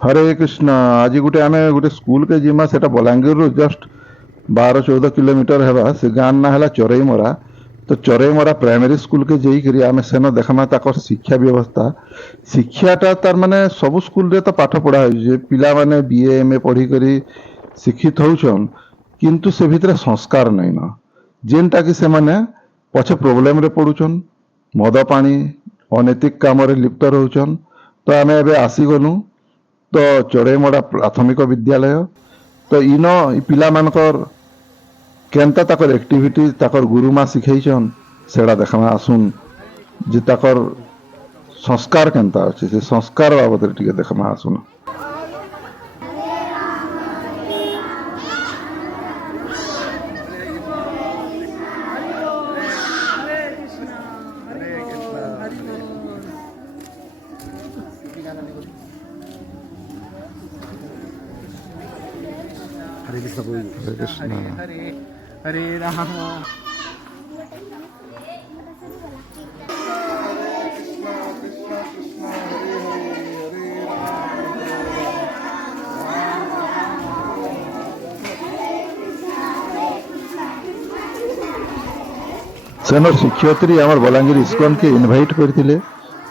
हरे कृष्ण। आज गोटे आम गोटे स्कूल के जिमा से बलांगीर रु जस्ट 12-14 किलोमीटर है से गाँ ना है चरईमरा। तो चरईमरा प्राइमरी स्कूल के जाइए आम सेन देखमा ताकर शिक्षा व्यवस्था शिक्षाटा तार माने सब स्कूल रे तो पाठ पढ़ा हो पिला माने बीए एमए पढ़ी करी शिक्षित होउछन किंतु से भितर संस्कार नहीं न जेनटा कि से माने पछे प्रोब्लेम रे पड़ुछन मद पानी अनैतिक काम रे लिप्त रहउछन। तो आम एबे आसीगलु तो चढ़ईमड़ा प्राथमिक विद्यालय तो इन इ पिला मानकर केनता ताकर एक्टिविटी ताकर गुरुमा शिखैछन सेड़ा देखमा आसुन जे ताकर संस्कार केनता अछि से संस्कार बाबद टिके देखमा आसुन। हरे कृष्ण बोल। हरे कृष्ण। हरे हरे राम। सेनर शिक्षयत्री आमर बलांगीर इस्कन के इनवाइट करथिले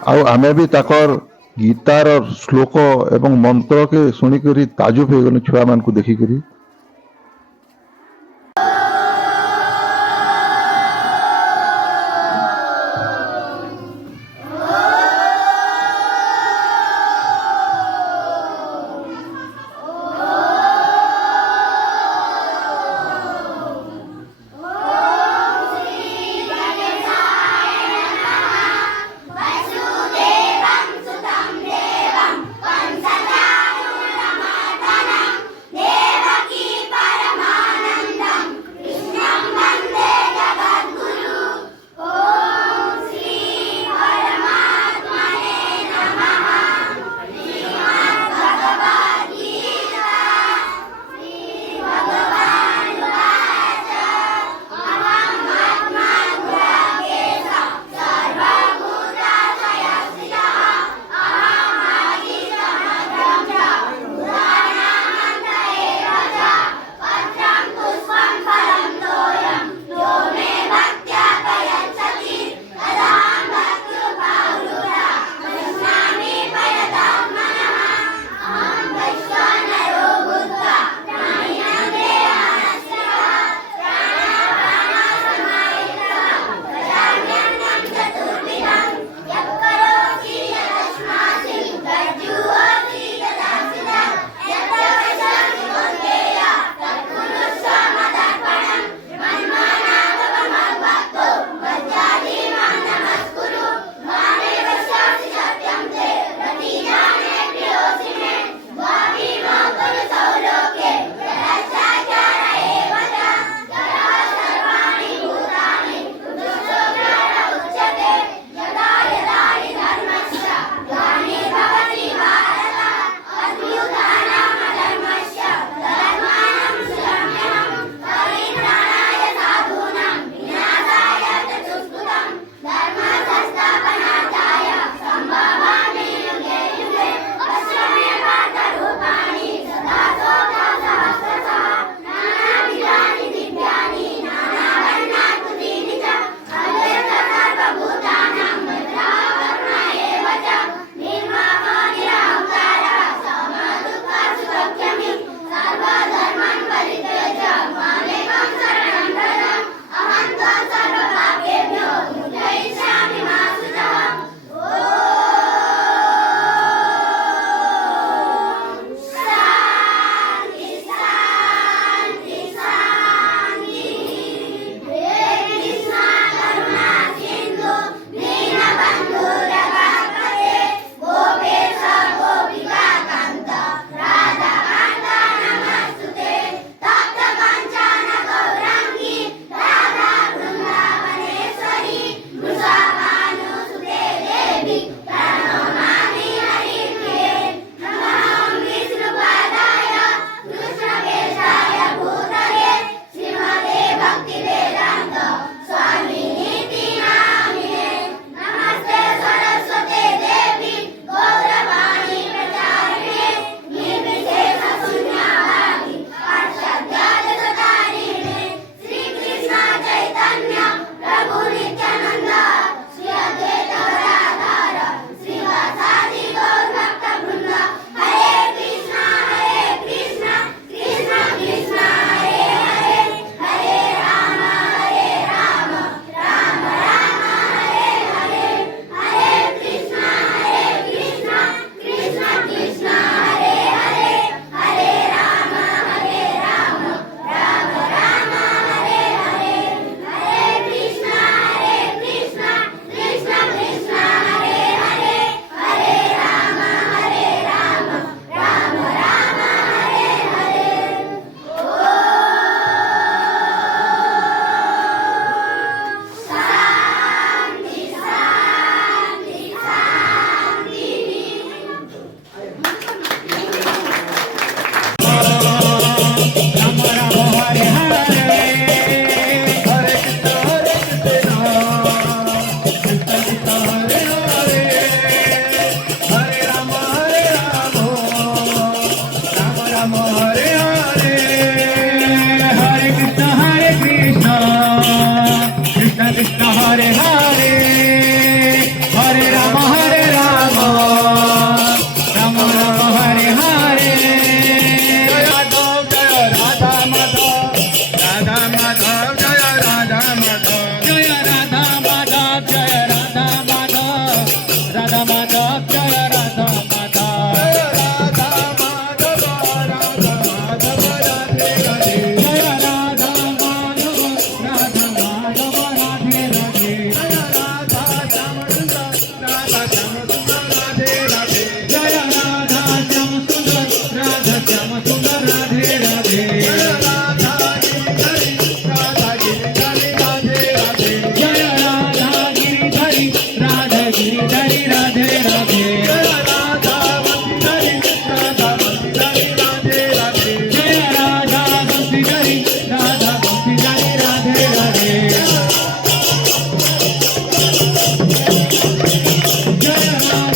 आउ आमे भी ताकर गीतार श्लोक एवं मंत्र के सुनिकरी ताजुब हो गनु छुआ मान को देखिकरी।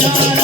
राम